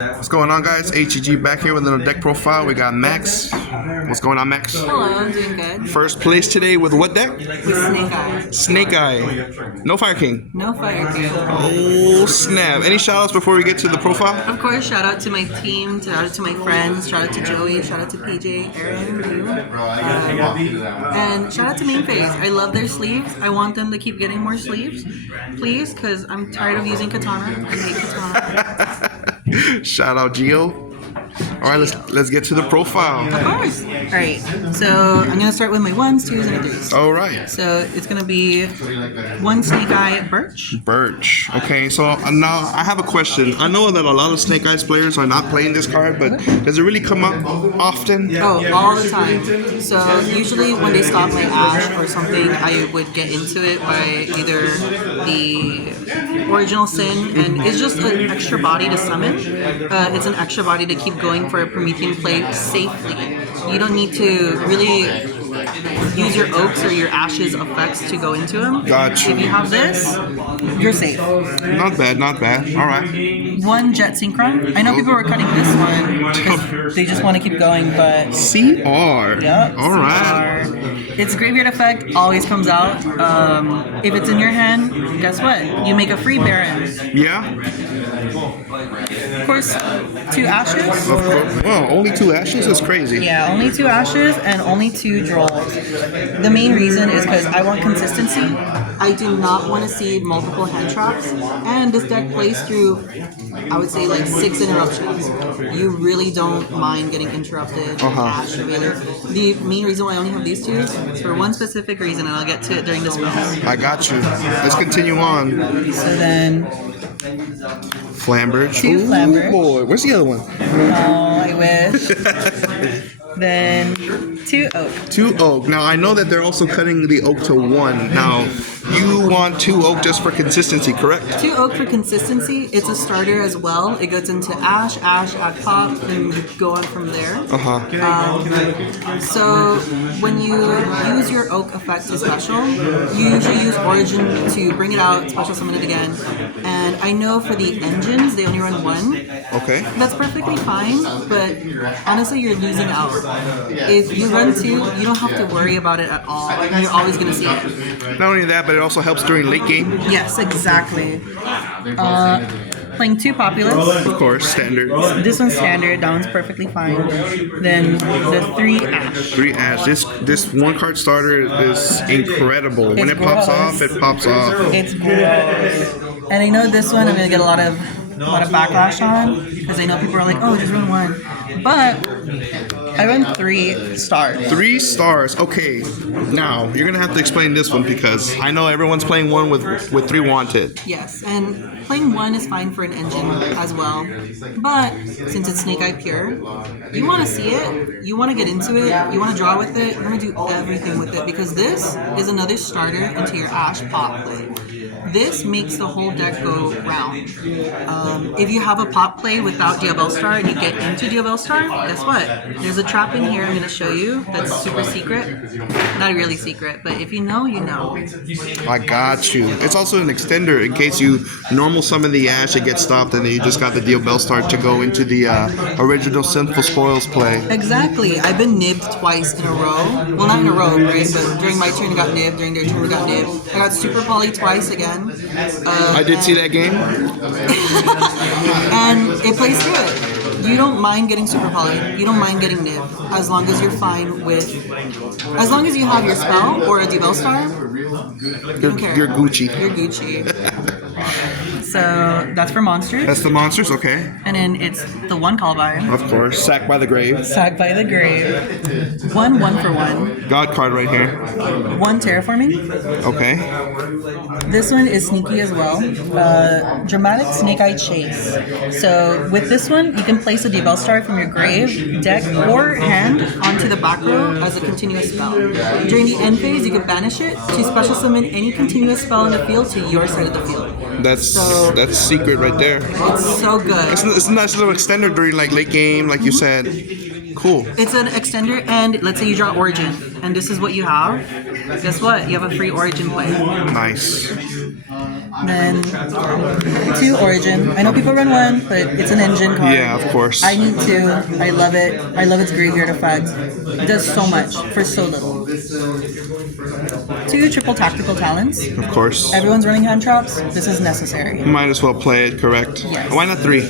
What's going on, guys? HEG back here with another deck profile. We got Max. What's going on, Max? Hello, I'm doing good. First place today with what deck? With Snake Eye. Snake Eye. No Fire King. No Fire King. Oh, snap. Any shoutouts before we get to the profile? Of course, shout out to my team, shout out to my friends, shout out to Joey, shout out to PJ, Aaron, you, and shout out to Main Phase. I love their sleeves. I want them to keep getting more sleeves, please, because I'm tired of using katana. I hate katana. Shout out Gio. All right, let's get to the profile. Of course. All right. So I'm gonna start with my 1s, 2s, and 3s. All right. So it's gonna be one Snake Eye Birch. Birch. Okay, so now I have a question. I know that a lot of Snake Eyes players are not playing this card, but does it really come up often? Oh, all the time. So usually when they stop my Ash or something, I would get into it by either the Original Sin, and it's just an extra body to summon. It's an extra body to keep going for a Promethean play safely. You don't need to really use your Oaks or your Ashes effects to go into them. Gotcha. If you have this, you're safe. Not bad, not bad. All right. One Jet Synchron. I know people are cutting this one because they just want to keep going, but CR. yep. All right. Its graveyard effect always comes out. If it's in your hand, guess what? You make a free Baron. Yeah. Of course, 2 Ashes. Of course. Well, only 2 Ashes? That's crazy. Yeah, only 2 Ashes and only 2 Drolls. The main reason is because I want consistency. I do not want to see multiple hand traps. And this deck plays through, I would say, like 6 interruptions. You really don't mind getting interrupted. Ash or Veiler. The main reason why I only have these 2 is for one specific reason, and I'll get to it during the spells. I got you. Let's continue on. So then, Flamberge. 2 Flamberge. Boy, where's the other one? Oh, I wish. Then 2 Oak. 2 Oak. Now I know that they're also cutting the Oak to 1. Now you want 2 Oak just for consistency, correct? 2 Oak for consistency. It's a starter as well. It goes into Ash, add Pop, and you go on from there. So when you use your Oak effect to special, you usually use Origin to bring it out, special summon it again. And I know for the engines, they only run 1. Okay. That's perfectly fine, but honestly, you're losing out. If you run 2, you don't have to worry about it at all. You're always going to see it. Not only that, but it also helps during late game. Yes, exactly. Playing 2 Populous. Of course, standard. This one's standard. That one's perfectly fine. Then the 3 Ash. 3 Ash. This 1 card starter is incredible. When it pops off, it pops off. It's gross. And I know this one I'm gonna get a lot of backlash on because I know people are like, oh, just run 1. But I run 3 stars. 3 stars. Okay. Now you're gonna have to explain this one because I know everyone's playing 1 with 3 wanted. Yes, and playing 1 is fine for an engine as well. But since it's Snake Eye Pure, you want to see it, you want to get into it, you want to draw with it, you want to do everything with it because this is another starter into your Ash Pop play. This makes the whole deck go round. If you have a pop play without Diabell Star and you get into Diabell Star, guess what? There's a trap in here I'm going to show you that's super secret. Not really secret, but if you know, you know. I got you. It's also an extender in case you normal summon the Ash, it gets stopped, and then you just got the Diabell Star to go into the original Sinful Spoils play. Exactly. I've been nibbed twice in a row. Well, not in a row, right? But during my turn, I got nibbed. During their turn, we got nibbed. I got Super Poly twice again. I did see that game. And it plays through it. You don't mind getting Super Poly. You don't mind getting Nib. As long as you're fine with... As long as you have your spell or a Diabell Star, you don't care. You're Gucci. You're Gucci. So that's for monsters. That's the monsters, okay. And then it's the 1 Columbine. Of course. Sacked by the Grave. Sacked by the Grave. 1 for 1. God card right here. 1 Terraforming. Okay. This one is sneaky as well. Dramatic Snake Eye Chase. So with this one, you can place a Diabell Star from your grave, deck, or hand onto the back row as a continuous spell. During the end phase, you can banish it to special summon any continuous spell in the field to your side of the field. That's secret right there. It's so good. It's a nice little extender during like late game, like you said. Cool. It's an extender, and let's say you draw Origin, and this is what you have. Guess what? You have a free Origin play. Nice. Then 2 Origin. I know people run 1, but it's an engine card. Yeah, of course. I need 2. I love it. I love its graveyard effect. It does so much for so little. 2 Triple Tactical Talents. Of course. Everyone's running hand traps. This is necessary. Might as well play it, correct? Yes. Why not 3?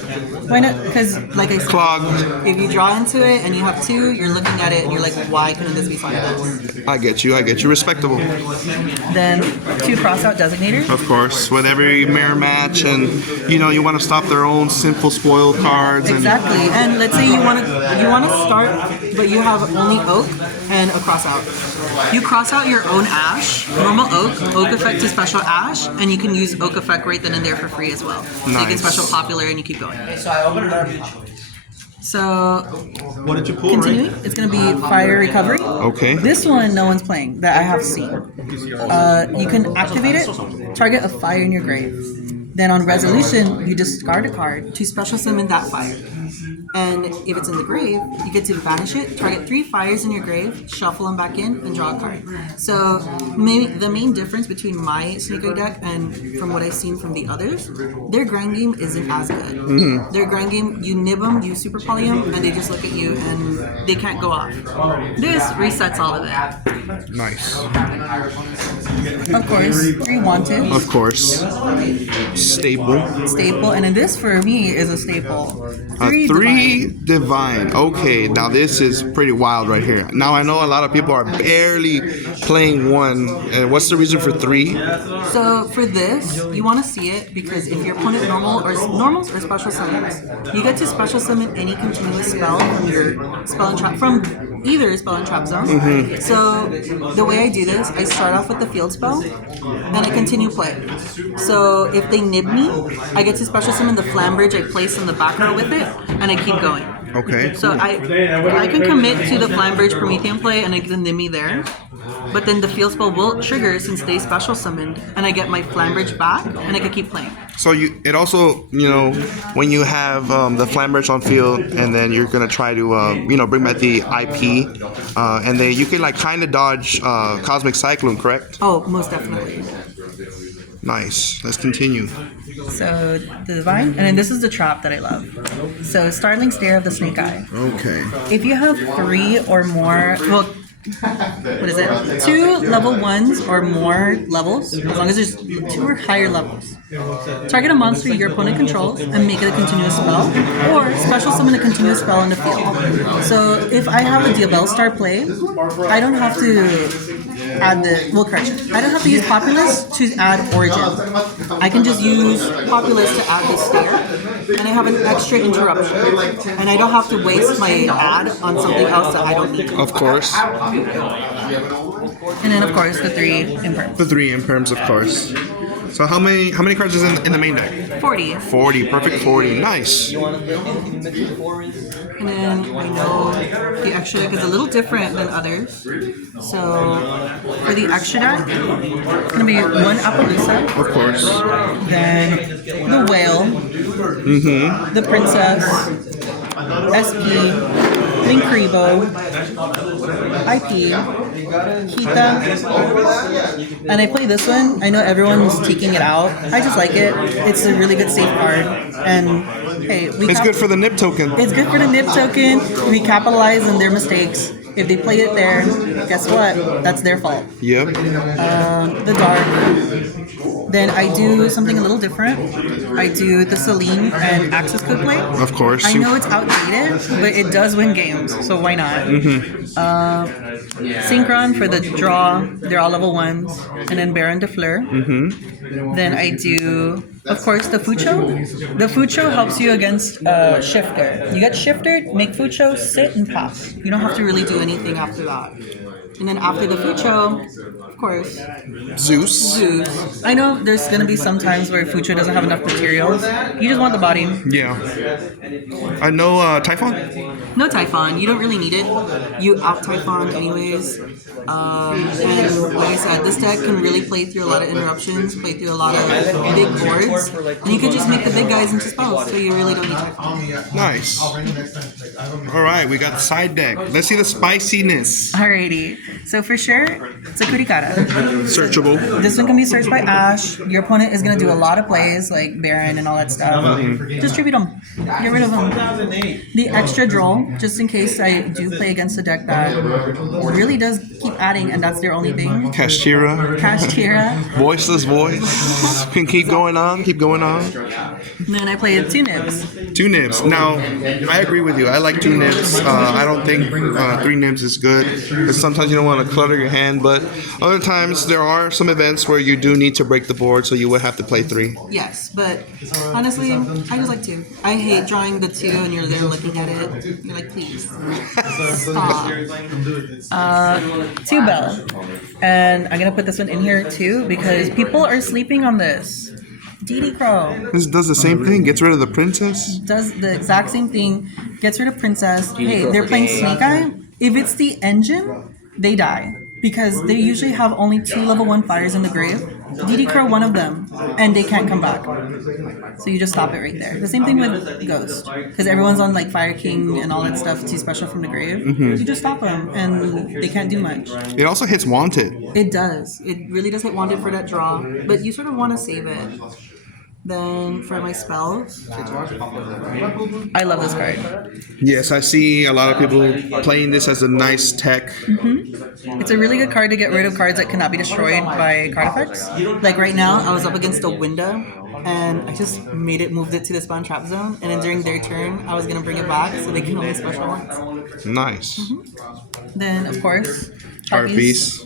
Why not? Because, like I said, Clogged. if you draw into it and you have 2, you're looking at it and you're like, why couldn't this be something else? I get you. Respectable. Then 2 Crossout Designators. Of course. With every mirror match, and you want to stop their own simple spoil cards. Exactly. And let's say you want to start, but you have only Oak and a Crossout. You cross out your own Ash, normal Oak effect to special Ash, and you can use Oak effect right then and there for free as well. So you can Nice. special popular and you keep going. So I opened it up. So What did you pull, continuing, it's going to be Fire Recovery. Okay. This one no one's playing that I have seen. You can activate it, target a fire in your grave. Then on resolution, you discard a card to special summon that fire. And if it's in the grave, you get to banish it, target 3 fires in your grave, shuffle them back in, and draw a card. So the main difference between my Snake Eye deck and from what I've seen from the others, their grind game isn't as good. Their grind game, you nib them, you super poly them, and they just look at you and they can't go off. This resets all of it. Nice. Of course, 3 Wanted. Of course. Staple. And then this for me is a staple. 3 divine. Okay, now this is pretty wild right here. Now I know a lot of people are barely playing 1. And what's the reason for 3? So for this, you want to see it because if your opponent normals or special summons, you get to special summon any continuous spell from your spell and trap from either spell and trap zone. So the way I do this, I start off with the field spell and I continue play. So if they nib me, I get to special summon the Flambridge I place in the back row with it, and I keep going. Okay. So I can commit to the Flambridge Promethean play and I get the nib me there. But then the field spell will trigger since they special summoned, and I get my Flambridge back, and I can keep playing. So it also, when you have the Flambridge on field, and then you're gonna try to, bring back the IP, and then you can kind of dodge Cosmic Cyclone, correct? Oh, most definitely. Nice. Let's continue. So the Divine, and then this is the trap that I love. So Starling Stare of the Snake Eye. Okay. If you have 3 or more, well, what is it? 2 level 1s or more levels, as long as there's 2 or higher levels. Target a monster your opponent controls and make it a continuous spell, or special summon a continuous spell in the field. So if I have a Diabellstar play, I don't have to add I don't have to use Populace to add Origin. I can just use Populace to add the Stare, and I have an extra interruption. And I don't have to waste my add on something else that I don't need. Of course. And then, of course, the 3 Imperms. The 3 imperms, of course. So how many cards is in the main deck? 40. 40. Perfect 40. Nice. And then I know the extra deck is a little different than others. So for the extra deck, it's going to be 1 Appaloosa. Of course. Then the Whale. The Princess. SP. Linkuriboh. IP. Kita. And I play this one. I know everyone's taking it out. I just like it. It's a really good safe card. And hey, It's good for the nib token. It's good for the nib token. We capitalize on their mistakes. If they play it there, guess what? That's their fault. Yep. The Dark. Then I do something a little different. I do the Celine and Access Code play. Of course. I know it's outdated, but it does win games, so why not? Synchron for the draw. They're all level 1s. And then Baron de Fleur. Then I do, of course, the Fucho. The Fucho helps you against Shifter. You get Shifted, make Fucho, sit, and pass. You don't have to really do anything after that. And then after the Fucho, of course, Zeus. I know there's going to be some times where Fucho doesn't have enough materials. You just want the body. Yeah. I know Typhon. No Typhon. You don't really need it. You out Typhon anyways. And like I said, this deck can really play through a lot of interruptions, play through a lot of big boards, and you can just make the big guys into spells, so you really don't need Typhon. Nice. All right, we got the side deck. Let's see the spiciness. Alrighty. So for sure, it's a Kurikara. Searchable. This one can be searched by Ash. Your opponent is going to do a lot of plays like Baron and all that stuff. Distribute them. Get rid of them. The extra draw, just in case I do play against a deck that really does keep adding, and that's their only thing. Kashtira. Kashtira. Voiceless voice. Can keep going on. Keep going on. And then I play 2 nibs. 2 nibs. Now, I agree with you. I like 2 nibs. I don't think 3 nibs is good because sometimes you don't want to clutter your hand, but other times there are some events where you do need to break the board, so you would have to play 3. Yes, but honestly, I just like 2. I hate drawing the 2 and you're there looking at it. You're like, please stop. 2 bell, and I'm gonna put this one in here too because people are sleeping on this. DD Crow This does the same thing. Gets rid of the princess. does the exact same thing. Gets rid of princess. Hey, they're playing Snake Eye. If it's the engine, they die because they usually have only 2 level 1 fires in the grave. DD Crow one of them, and they can't come back. So you just stop it right there. The same thing with Ghost, because everyone's on like Fire King and all that stuff too special from the grave. You just stop them, and they can't do much. It also hits wanted. It does. It really does hit wanted for that draw, but you sort of want to save it. Then for my spells, I love this card. Yes, I see a lot of people playing this as a nice tech. It's a really good card to get rid of cards that cannot be destroyed by card effects. Like right now, I was up against a window, and I just moved it to the spawn trap zone, and then during their turn, I was gonna bring it back so they can only special once. Nice. Then of course, Harpies.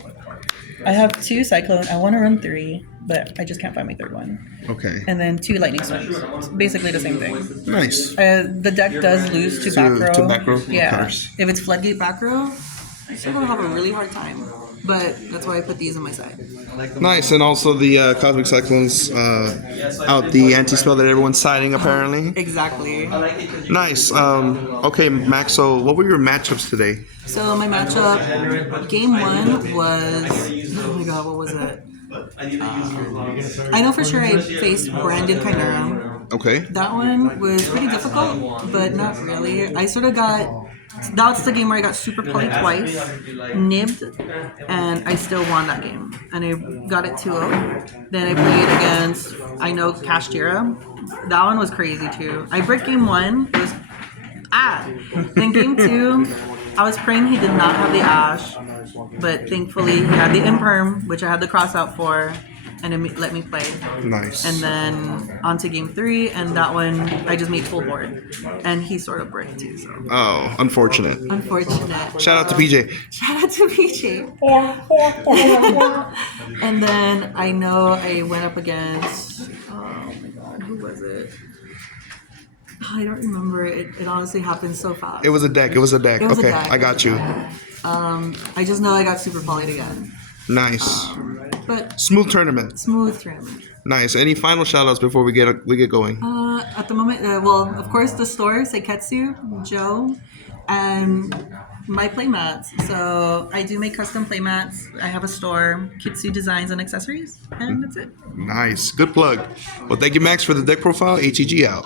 I have 2 Cyclone. I want to run 3, but I just can't find my 3rd one. Okay. And then 2 Lightning Swings. Basically the same thing. Nice. The deck does lose to back row. To back row, Yeah. of course. If it's Floodgate back row, I still gonna have a really hard time. But that's why I put these on my side. Nice, and also the Cosmic Cyclones out the anti-spell that everyone's citing, apparently. Exactly. Nice. Okay, Max, so what were your matchups today? So my matchup, game 1 was, oh my god, what was it? I know for sure I faced Branded Chimera. Okay. That one was pretty difficult, but not really. I sort of got, that's the game where I got super poly twice, nibbed, and I still won that game. And I got it 2-0. Then I played against, I know, Kashtira. That one was crazy too. I bricked game 1. It was, Then game 2, I was praying he did not have the Ash, but thankfully he had the Imperm, which I had the cross out for, and it let me play. Nice. And then on to game 3, and that one I just made full board, and he sort of bricked too. So Oh, unfortunate. unfortunate. Shout out to PJ. Shout out to PJ. And then I know I went up against, oh my god, who was it? Oh, I don't remember. It honestly happened so fast. It was a deck. It was a deck. It was a Okay, deck. I got you. I just know I got super polyed again. Nice. But Smooth tournament. smooth tournament. Nice. Any final shout outs before we get going? At the moment, well, of course, the store, Seiketsu, Joe, and my playmats. So I do make custom playmats. I have a store, Kitsu Designs and Accessories, and that's it. Nice. Good plug. Well, thank you, Max, for the deck profile. HEG out.